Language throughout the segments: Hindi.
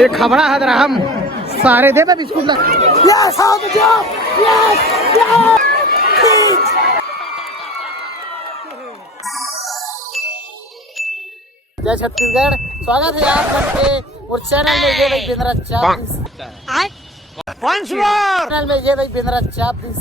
एक खबड़ा हदरा हम सारे दे बिस्कुट ला। Yes how the job yes जय छत्तीसगढ़। स्वागत है आप सबके और चैनल में ये भाई बिंद्रा चापीस चैनल में ये भाई बिंद्रा चापीस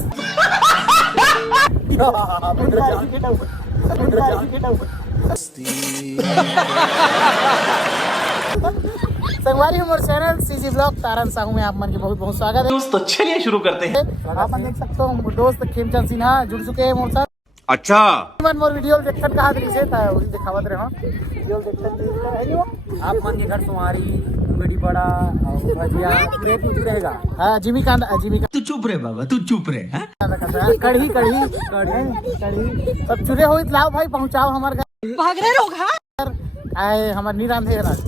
संगवारी हमारे चैनल सीजी ब्लॉग तारन साहू में आप मन के बहुत बहुत स्वागत है दोस्तों। चलिए शुरू करते हैं। आप देख सकते हो दोस्त खेमचंद सिन्हा जुड़ चुके हैं मोर साथ। अच्छा मन मोर वीडियो देखन कहा से था उस दिखावत रहे हो वीडियो देखन है जो आप मन के घर तुम्हारी बड़ी बड़ा और भजिया पूरे कुछ रहेगा। हां जिमी तू चुप रे बाबा तू चुप रे। हां कढ़ी कढ़ी कढ़ी कढ़ी सब चूल्हे होइत लाओ भाई पहुंचाओ हमार घर भाग रहे लोग। हां आए हमार नी रांधे रात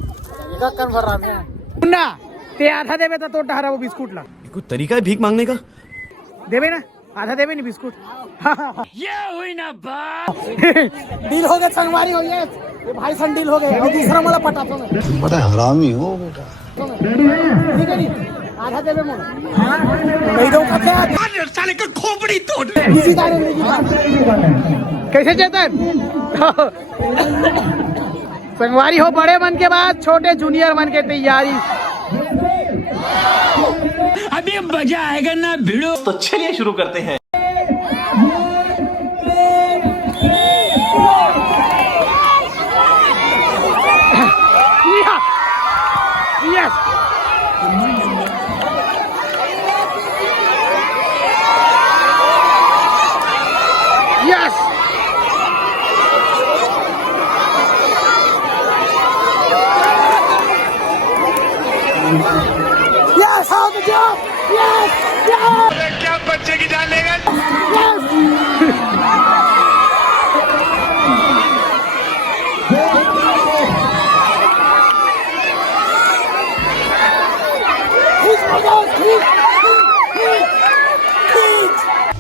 एका कर भर रांधे मुन्ना ते आधा देबे त तो टहरा वो बिस्कुट ला। कोई तरीका है भीख मांगने का? देबे ना आधा देबे नहीं बिस्कुट। ये हुई ना बात। डील हो गए संगवारी हो गए ये भाई सन डील हो गए और दूसरा मला पटाता मैं बड़ा हरामी हो बेटा। ठीक है नी आधा देबे मोर नहीं दो खाते साले का खोपड़ी तोड़। निजी दारे कैसे चेतन संगवारी हो बड़े मन के बाद छोटे जूनियर मन के तैयारी अभी मजा आएगा ना भिड़ो। तो चलिए शुरू करते हैं। Yes yes Yes, how the job? Yes, yes. क्या बच्चे की जान लेगा? Yes.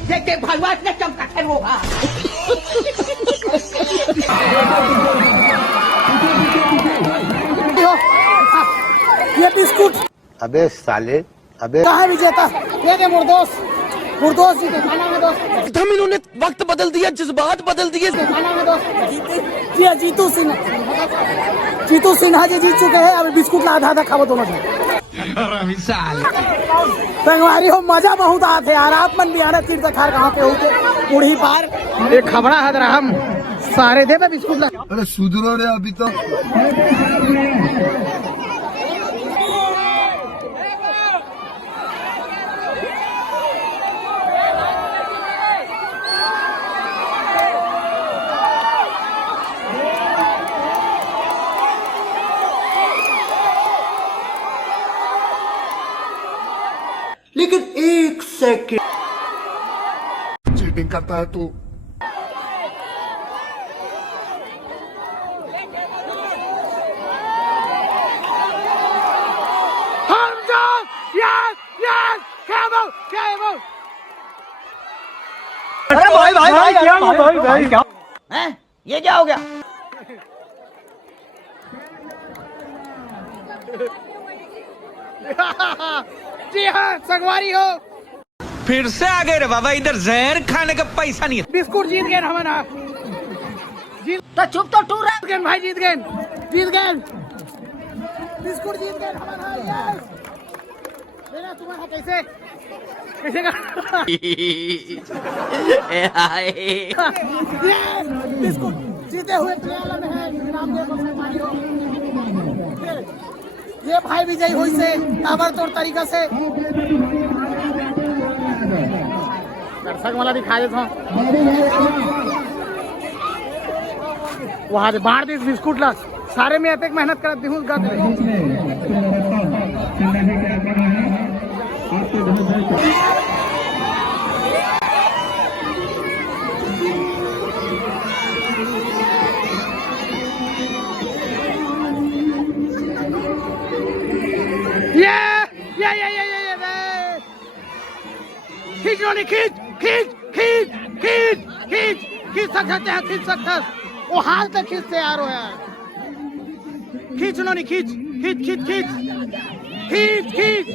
देख भगवान ने चमका है वो। ये बिस्कुट अबे साले अबे कहाँ विजेता ये दे मुर्दोस जी के खाना में दोस्त एकदम इन्होंने वक्त बदल दिया, जज्बात बदल दिए। खाना में दोस्त जी जीतू सिन्हा जी जीत चुके हैं। अभी बिस्कुट ला आधा खाओ दोनों जी। संगवारी हो मजा बहुत आते यार आप मन बिहार तीर्थ खार कहाँ पे होते बूढ़ी पार एक खबड़ा हदरा हम सारे दे बिस्कुट ला। अरे सुधरो रे अभी तो। लेकिन एक सेकंड चीटिंग करता है तू। अरे भाई क्या हैं? ये क्या हो गया? जी हाँ संगवारी हो फिर से आ गए रे बाबा, इधर जहर खाने का पैसा नहीं है। बिस्कुट जीत गए हम ना तो चुप तो टूर रहा। जीत गए भाई जीत गए बिस्कुट जीत गए हमारा। यस लेना तुम्हारा कैसे कैसे का बिस्कुट जीते हुए प्लेयर में है नाम दे संगवारी हो। ये भाई विजयी हुई से ताबड़तोड़ तरीका से दर्शक वाला दिखा देता हूँ वहाँ बाढ़ दे बिस्कुट ला सारे में अतक मेहनत कर दी हूँ खींच रोनी खींच खींच खींच खींच खींच खींच सकते हैं खींच सकते वो हाल तक खींचते यार हो यार खींच रोनी खींच खींच खींच खींच खींच खींच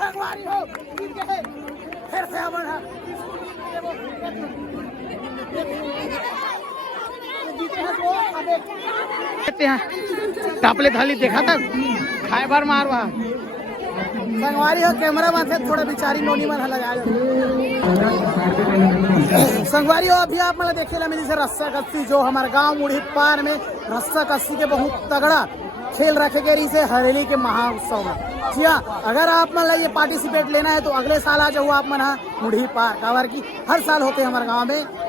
संगवारी हो जीत गए फिर से हमन टापले थाली देखा था खाए बार मारवा संगवारी हो कैमरा में थे थोड़ा बिचारी नोनी मन लगा संगवारी हो अभी आप मतलब देखे ला मिली से रस्सा कस्सी जो हमारे गांव मुढ़ी पार में रस्सा कस्सी के बहुत तगड़ा खेल रखे गए इसे हरेली के महाउत्सव में। जी हाँ, अगर आप मतलब ये पार्टिसिपेट लेना है तो अगले साल आ जाओ आप मन मुढ़ी पार कावर की हर साल होते हैं हमारे गांव में